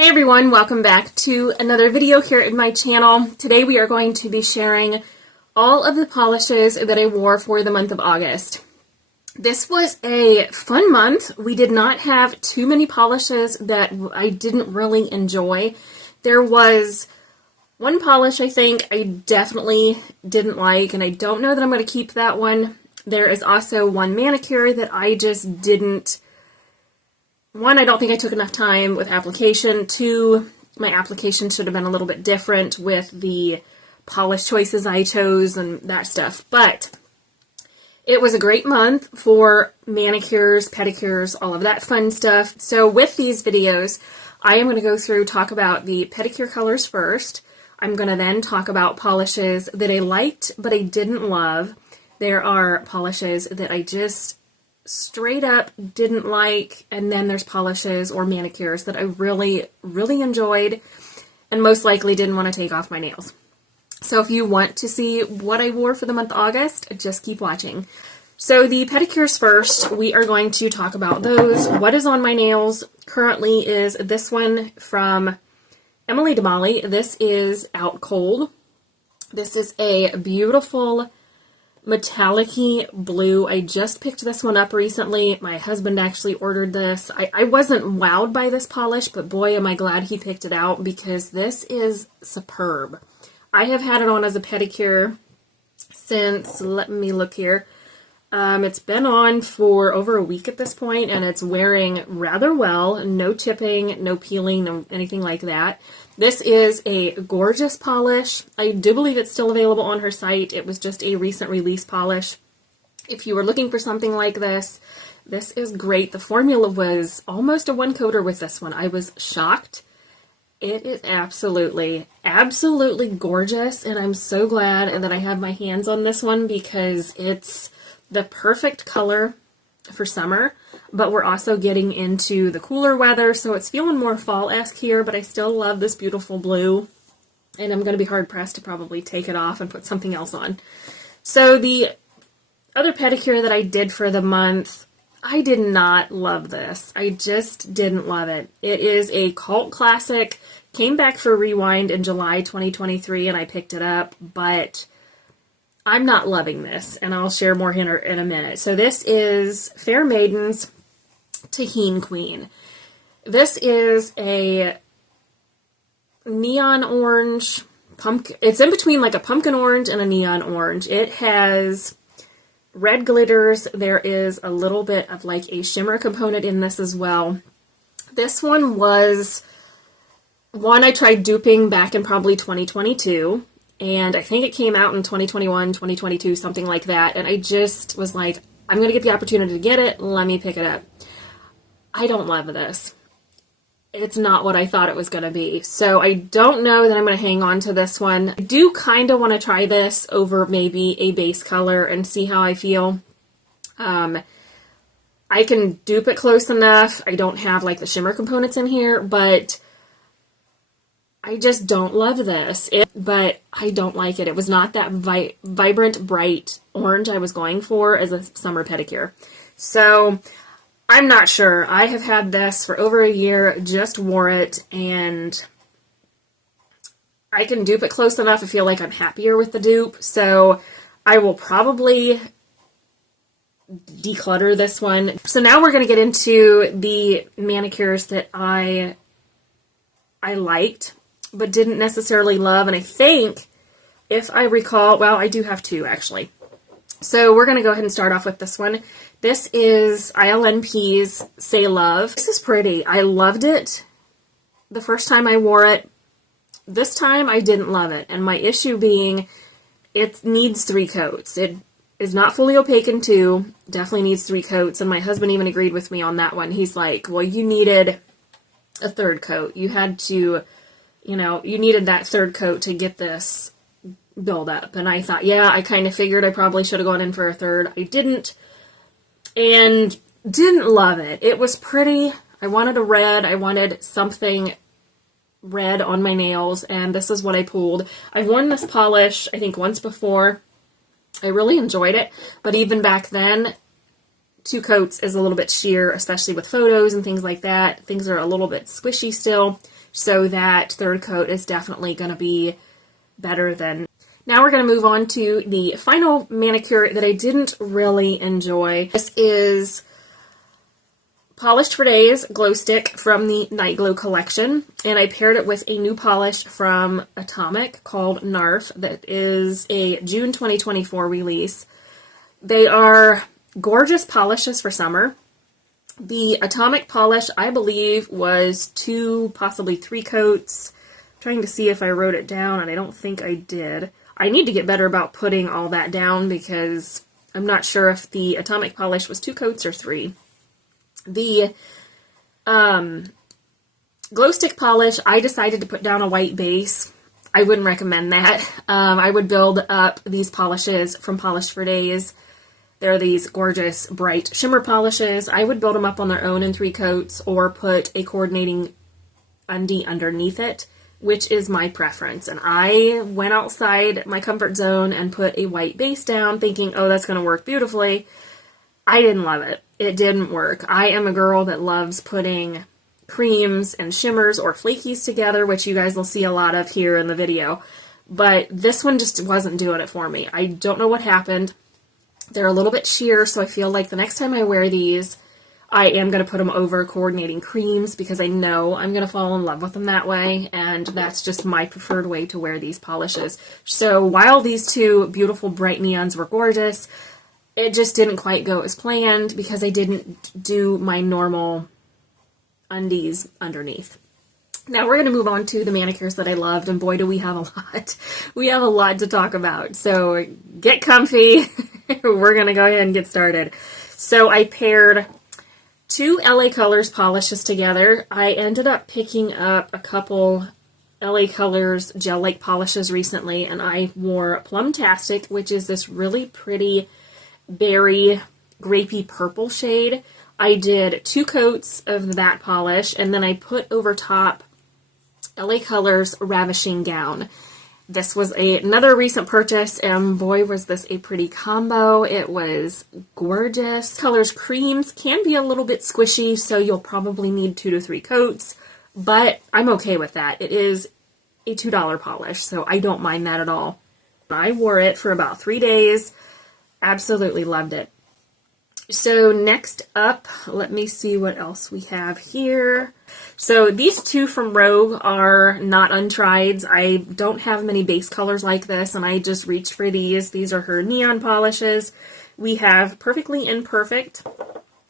Hey everyone, welcome back to another video here in my channel. Today we are going to be sharing all of the polishes that I wore for the month of August. This was a fun month. We did not have too many polishes that I didn't really enjoy. There was one polish I think I definitely didn't like, and I don't know that I'm going to keep that one. There is also one manicure that I just didn't. One, I don't think I took enough time with application. Two, my application should have been a little bit different with the polish choices I chose and that stuff. But it was a great month for manicures, pedicures, all of that fun stuff. So with these videos, I am going to go through, talk about the pedicure colors first. I'm going to then talk about polishes that I liked but I didn't love. There are polishes that I just straight up didn't like, and then there's polishes or manicures that I really enjoyed and most likely didn't want to take off my nails. So if you want to see what I wore for the month of August, just keep watching. So the pedicures first, we are going to talk about those. What is on my nails currently is this one from Emily DeMolly. This is Out Cold. This is a beautiful metallic-y blue. I just picked this one up recently. My husband actually ordered this. I wasn't wowed by this polish, but boy am I glad he picked it out because this is superb. I have had it on as a pedicure since, let me look here, it's been on for over a week at this point, and it's wearing rather well. No chipping, no peeling, no anything like that. This is a gorgeous polish. I do believe it's still available on her site. It was just a recent release polish. If you were looking for something like this, this is great. The formula was almost a one-coater with this one. I was shocked. It is absolutely gorgeous, and I'm so glad that I have my hands on this one because it's the perfect color for summer, but we're also getting into the cooler weather, so it's feeling more fall-esque here, but I still love this beautiful blue, and I'm going to be hard-pressed to probably take it off and put something else on. So the other pedicure that I did for the month, I did not love this. I just didn't love it. It is a cult classic, came back for Rewind in July 2023, and I picked it up, but I'm not loving this, and I'll share more in a minute. So this is Fair Maiden's Tajin Queen. This is a neon orange pumpkin. It's in between like a pumpkin orange and a neon orange. It has red glitters. There is a little bit of like a shimmer component in this as well. This one was one I tried duping back in probably 2022. And I think it came out in 2021, 2022, something like that. And I just was like, I'm going to get the opportunity to get it. Let me pick it up. I don't love this. It's not what I thought it was going to be. So I don't know that I'm going to hang on to this one. I do kind of want to try this over maybe a base color and see how I feel. I can dupe it close enough. I don't have like the shimmer components in here, but I just don't love this, but I don't like it. It was not that vibrant, bright orange I was going for as a summer pedicure. So I'm not sure. I have had this for over a year, just wore it, and I can dupe it close enough. I feel like I'm happier with the dupe, so I will probably declutter this one. So now we're going to get into the manicures that I liked but didn't necessarily love, and I think, if I recall, well, I do have two, actually. So we're going to go ahead and start off with this one. This is ILNP's Say Love. This is pretty. I loved it the first time I wore it. This time, I didn't love it, and my issue being, it needs 3 coats. It is not fully opaque in 2, definitely needs 3 coats, and my husband even agreed with me on that one. He's like, well, you needed a 3rd coat. You had to, you know, you needed that 3rd coat to get this build up. And I thought, yeah, I kind of figured I probably should have gone in for a 3rd. I didn't, and didn't love it. It was pretty. I wanted a red. I wanted something red on my nails, and this is what I pulled. I've worn this polish, I think, once before. I really enjoyed it, but even back then, 2 coats is a little bit sheer, especially with photos and things like that. Things are a little bit squishy still. So that third coat is definitely going to be better than. Now we're going to move on to the final manicure that I didn't really enjoy. This is Polished for Days Glow Stick from the Night Glow collection, and I paired it with a new polish from Atomic called Narf that is a June 2024 release. They are gorgeous polishes for summer. The Atomic polish, I believe, was 2, possibly 3 coats. I'm trying to see if I wrote it down, and I don't think I did. I need to get better about putting all that down because I'm not sure if the Atomic polish was 2 coats or 3. The glow stick polish, I decided to put down a white base. I wouldn't recommend that. I would build up these polishes from Polished for Days. They're these gorgeous bright shimmer polishes. I would build them up on their own in 3 coats or put a coordinating undie underneath it, which is my preference. And I went outside my comfort zone and put a white base down thinking, oh, that's going to work beautifully. I didn't love it. It didn't work. I am a girl that loves putting creams and shimmers or flakies together, which you guys will see a lot of here in the video. But this one just wasn't doing it for me. I don't know what happened. They're a little bit sheer, so I feel like the next time I wear these, I am going to put them over coordinating creams because I know I'm going to fall in love with them that way, and that's just my preferred way to wear these polishes. So while these 2 beautiful bright neons were gorgeous, it just didn't quite go as planned because I didn't do my normal undies underneath. Now we're going to move on to the manicures that I loved, and boy do we have a lot. We have a lot to talk about, so get comfy. We're going to go ahead and get started. So I paired 2 LA Colors polishes together. I ended up picking up a couple LA Colors gel-like polishes recently, and I wore Plumtastic, which is this really pretty berry grapey purple shade. I did 2 coats of that polish, and then I put over top LA Colors Ravishing Gown. This was another recent purchase, and boy was this a pretty combo. It was gorgeous. Colors creams can be a little bit squishy, so you'll probably need 2 to 3 coats, but I'm okay with that. It is a $2 polish, so I don't mind that at all. I wore it for about 3 days. Absolutely loved it. So next up, let me see what else we have here. So these 2 from Rogue are not untrieds. I don't have many base colors like this, and I just reached for these. These are her neon polishes. We have Perfectly Imperfect.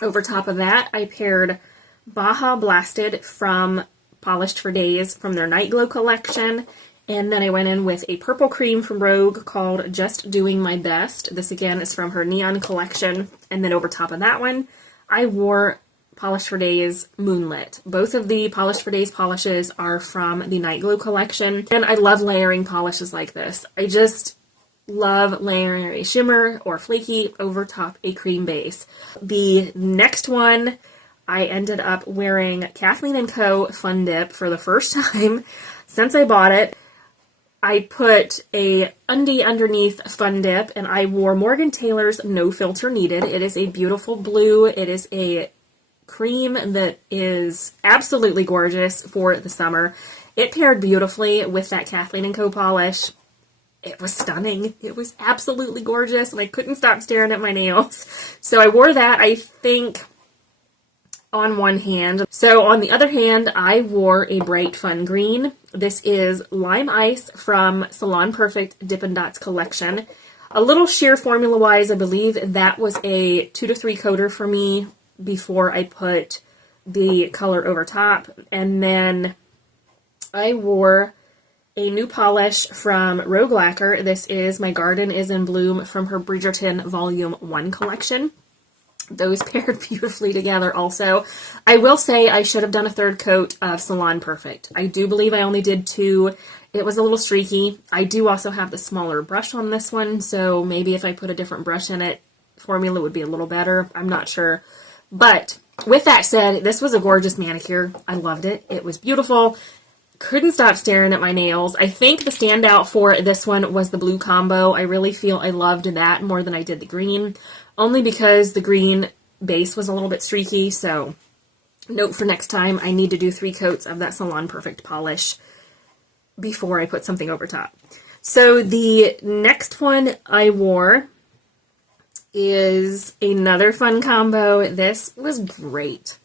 Over top of that, I paired Baja Blasted from Polished for Days from their Night Glow collection. And then I went in with a purple cream from Rogue called Just Doing My Best. This again is from her Neon collection. And then over top of that one, I wore Polished for Days Moonlit. Both of the Polished for Days polishes are from the Night Glow collection. And I love layering polishes like this. I just love layering a shimmer or flaky over top a cream base. The next one, I ended up wearing Kathleen & Co. Fun Dip for the first time since I bought it. I put a undie underneath Fun Dip, and I wore Morgan Taylor's No Filter Needed. It is a beautiful blue. It is a cream that is absolutely gorgeous for the summer. It paired beautifully with that Kathleen & Co. polish. It was stunning. It was absolutely gorgeous, and I couldn't stop staring at my nails. So I wore that, I think, on one hand. So on the other hand, I wore a bright fun green. This is Lime Ice from Salon Perfect Dippin' Dots collection. A little sheer formula-wise, I believe that was a 2 to 3 coater for me before I put the color over top. And then I wore a new polish from Rogue Lacquer. This is My Garden is in Bloom from her Bridgerton Volume 1 collection. Those paired beautifully together also. I will say I should have done a 3rd coat of Salon Perfect. I do believe I only did 2. It was a little streaky. I do also have the smaller brush on this one, so maybe if I put a different brush in it, formula would be a little better. I'm not sure. But with that said, this was a gorgeous manicure. I loved it. It was beautiful. Couldn't stop staring at my nails. I think the standout for this one was the blue combo. I really feel I loved that more than I did the green, only because the green base was a little bit streaky, so Note for next time, I need to do 3 coats of that Salon Perfect polish before I put something over top. So the next one I wore is another fun combo. This was great.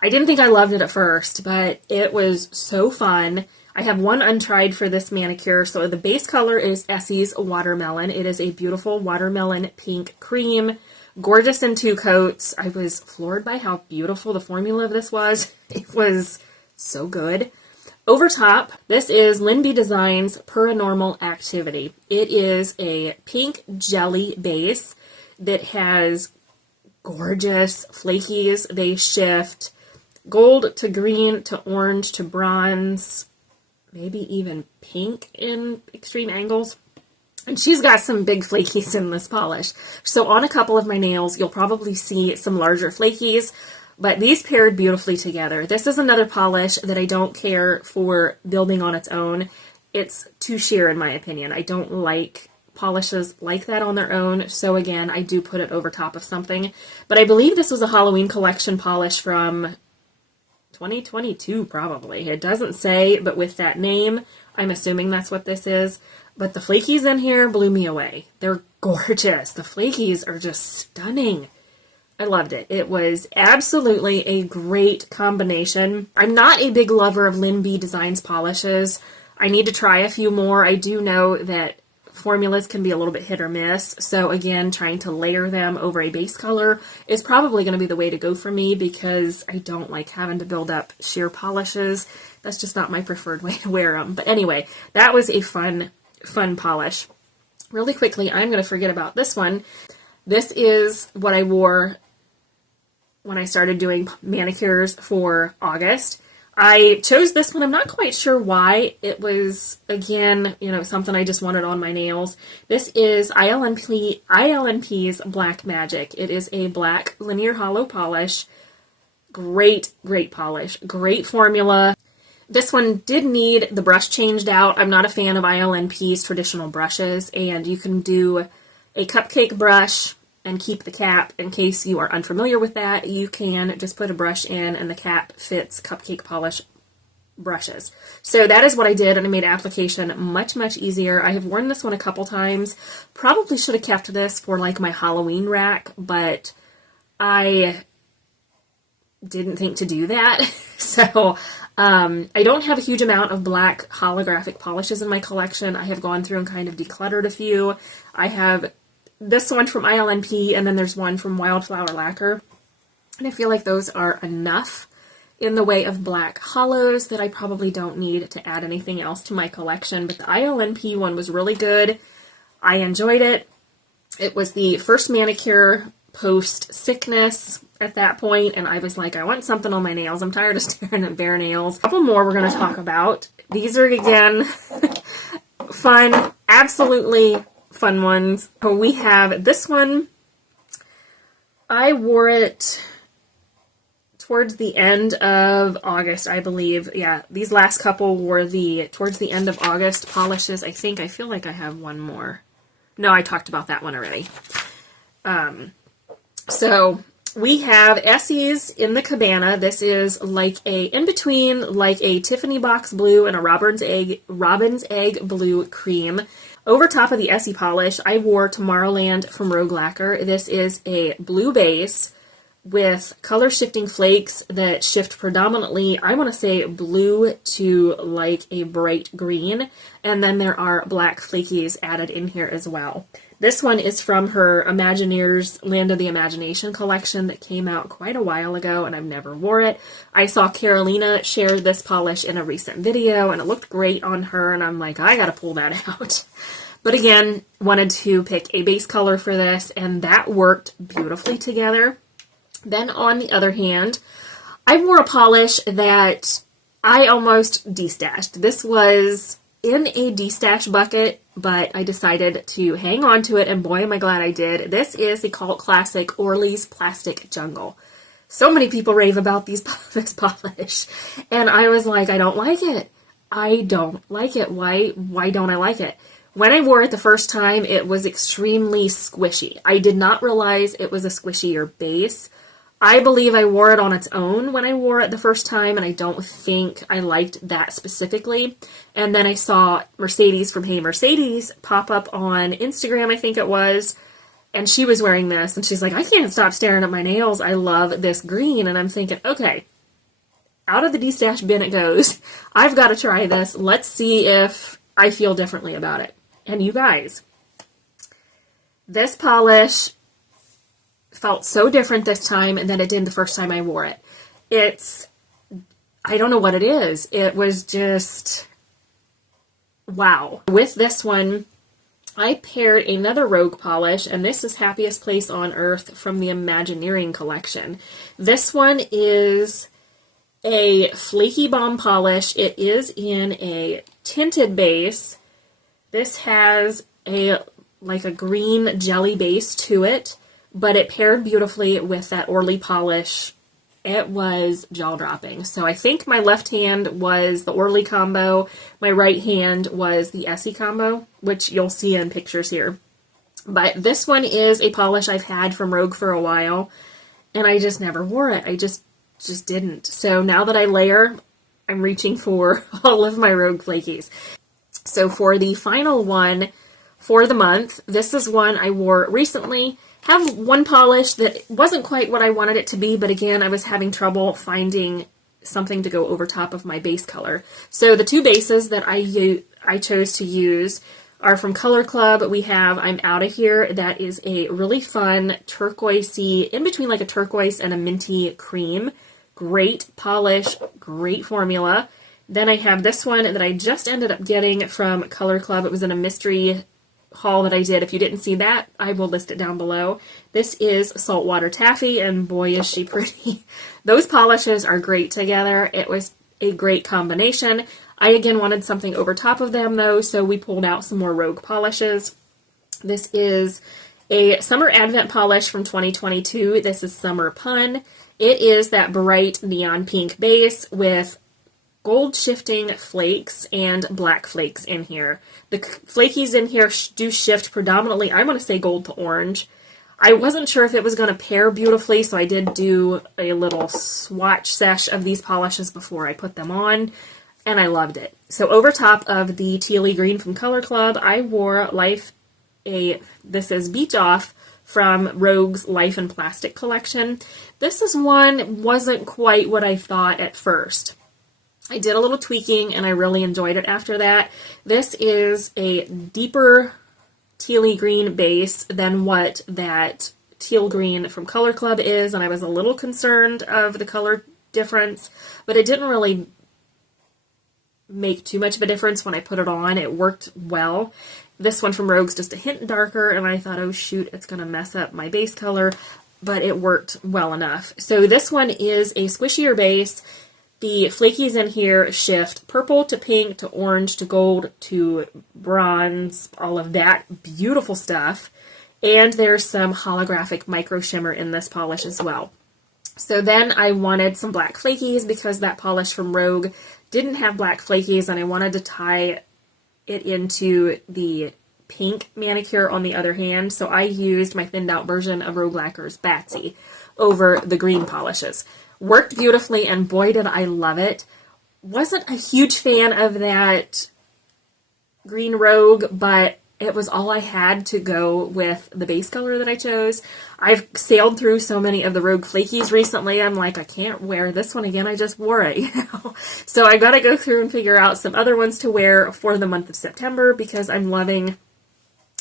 I didn't think I loved it at first, but it was so fun. I have one untried for this manicure. So the base color is Essie's Watermelon. It is a beautiful watermelon pink cream. Gorgeous in 2 coats. I was floored by how beautiful the formula of this was. It was so good. Over top, this is ILNP Designs Paranormal Activity. It is a pink jelly base that has gorgeous flakies. They shift gold to green to orange to bronze, maybe even pink in extreme angles. And she's got some big flakies in this polish. So on a couple of my nails, you'll probably see some larger flakies, but these paired beautifully together. This is another polish that I don't care for building on its own. It's too sheer in my opinion. I don't like polishes like that on their own. So again, I do put it over top of something. But I believe this was a Halloween collection polish from 2022 probably. It doesn't say, but with that name, I'm assuming that's what this is. But the flakies in here blew me away. They're gorgeous. The flakies are just stunning. I loved it. It was absolutely a great combination. I'm not a big lover of ILNP Designs polishes. I need to try a few more. I do know that formulas can be a little bit hit or miss. So again, trying to layer them over a base color is probably going to be the way to go for me because I don't like having to build up sheer polishes. That's just not my preferred way to wear them. But anyway, that was a fun polish. Really quickly, I'm going to forget about this one. This is what I wore when I started doing manicures for August. I chose this one. I'm not quite sure why. It was, again, something I just wanted on my nails. This is ILNP's Black Magic. It is a black linear hollow polish. Great polish. Great formula. This one did need the brush changed out. I'm not a fan of ILNP's traditional brushes, and you can do a cupcake brush and keep the cap. In case you are unfamiliar with that, you can just put a brush in and the cap fits cupcake polish brushes. So that is what I did, and it made application much easier. I have worn this one a couple times. Probably should have kept this for like my Halloween rack, but I didn't think to do that. So I don't have a huge amount of black holographic polishes in my collection. I have gone through and kind of decluttered a few. I have this one from ILNP, and then there's one from Wildflower Lacquer. And I feel like those are enough in the way of black hollows that I probably don't need to add anything else to my collection. But the ILNP one was really good. I enjoyed it. It was the first manicure post-sickness at that point, and I was like, I want something on my nails. I'm tired of staring at bare nails. A couple more we're going to talk about. These are, again, fun, absolutely fun ones. So we have this one. I wore it towards the end of August, I believe. Yeah, these last couple were towards the end of August polishes. I feel like I have one more. No, I talked about that one already. So we have Essie's in the Cabana. This is like in between like a Tiffany box blue and a Robin's egg blue cream. Over top of the Essie polish, I wore Tomorrowland from Rogue Lacquer. This is a blue base with color shifting flakes that shift predominantly, I want to say, blue to like a bright green. And then there are black flakies added in here as well. This one is from her Imagineers Land of the Imagination collection that came out quite a while ago, and I've never wore it. I saw Carolina share this polish in a recent video, and it looked great on her, and I'm like, I gotta pull that out. But again, wanted to pick a base color for this, and that worked beautifully together. Then on the other hand, I wore a polish that I almost destashed. This was in a destash bucket, but I decided to hang on to it, and boy am I glad I did. This is the cult classic Orly's Plastic Jungle. So many people rave about this polish, and I was like, I don't like it. I don't like it. Why don't I like it? When I wore it the first time, it was extremely squishy. I did not realize it was a squishier base. I believe I wore it on its own when I wore it the first time, and I don't think I liked that specifically. And then I saw Mercedes from Hey Mercedes pop up on Instagram, I think it was, and she was wearing this, and she's like, I can't stop staring at my nails. I love this green. And I'm thinking, okay, out of the D-stash bin it goes. I've got to try this. Let's see if I feel differently about it. And you guys, this polish felt so different this time than it did the first time I wore it. I don't know what it is. It was just, wow. With this one, I paired another Rogue polish, and this is Happiest Place on Earth from the Imagineering collection. This one is a flaky balm polish. It is in a tinted base. This has like a green jelly base to it, but it paired beautifully with that Orly polish. It was jaw-dropping. So I think my left hand was the Orly combo, my right hand was the Essie combo, which you'll see in pictures here. But this one is a polish I've had from Rogue for a while, and I just never wore it. I just didn't. So now that I layer, I'm reaching for all of my Rogue Flakies. So for the final one for the month, this is one I wore recently. Have one polish that wasn't quite what I wanted it to be, but again, I was having trouble finding something to go over top of my base color. So the two bases that I chose to use are from Color Club. We have I'm Outta Here. That is a really fun turquoisey, in between like a turquoise and a minty cream. Great polish, great formula. Then I have this one that I just ended up getting from Color Club. It was in a mystery haul that I did. If you didn't see that, I will list it down below. This is Saltwater Taffy, and boy is she pretty. Those polishes are great together. It was a great combination. I again wanted something over top of them though, so we pulled out some more Rogue polishes. This is a Summer Advent polish from 2022. This is Summer Pun. It is that bright neon pink base with gold shifting flakes and black flakes in here. The flakies in here do shift predominantly, I want to say gold to orange. I wasn't sure if it was going to pair beautifully, so I did do a little swatch sesh of these polishes before I put them on, and I loved it. So over top of the tealy green from Color Club, I wore this is Beach Off from Rogue's Life in Plastic collection. This is one wasn't quite what I thought at first. I did a little tweaking and I really enjoyed it after that. This is a deeper tealy green base than what that teal green from Color Club is, and I was a little concerned of the color difference, but it didn't really make too much of a difference when I put it on. It worked well. This one from Rogue's just a hint darker, and I thought, oh shoot, it's going to mess up my base color, but it worked well enough. So this one is a squishier base. The flakies in here shift purple to pink to orange to gold to bronze, all of that beautiful stuff. And there's some holographic micro shimmer in this polish as well. So then I wanted some black flakies because that polish from Rogue didn't have black flakies, and I wanted to tie it into the pink manicure on the other hand. So I used my thinned out version of Rogue Lacquer's Batsy over the green polishes. Worked beautifully, and boy did I love it. Wasn't a huge fan of that green Rogue, but it was all I had to go with the base color that I chose. I've sailed through so many of the Rogue Flakies recently, I'm like, I can't wear this one again, I just wore it, you know? So I gotta go through and figure out some other ones to wear for the month of September because I'm loving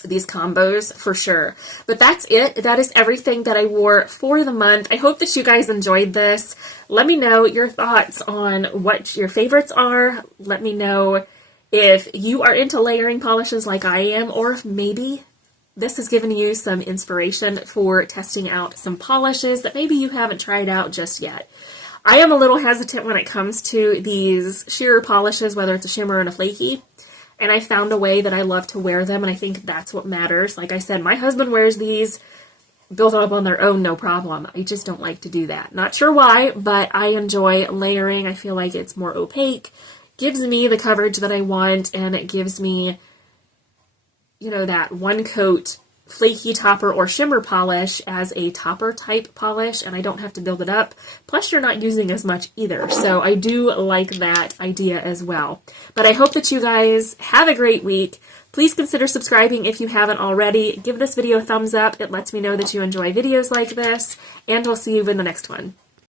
these combos for sure. But that's it. That is everything that I wore for the month. I hope that you guys enjoyed this. Let me know your thoughts on what your favorites are. Let me know if you are into layering polishes like I am, or if maybe this has given you some inspiration for testing out some polishes that maybe you haven't tried out just yet. I am a little hesitant when it comes to these sheer polishes, whether it's a shimmer and a flaky. And I found a way that I love to wear them, and I think that's what matters. Like I said, my husband wears these built up on their own, no problem. I just don't like to do that. Not sure why, but I enjoy layering. I feel like it's more opaque, gives me the coverage that I want, and it gives me, you know, that one coat flaky topper or shimmer polish as a topper type polish, and I don't have to build it up. Plus you're not using as much either, so I do like that idea as well. But I hope that you guys have a great week. Please consider subscribing if you haven't already. Give this video a thumbs up. It lets me know that you enjoy videos like this, and I'll see you in the next one.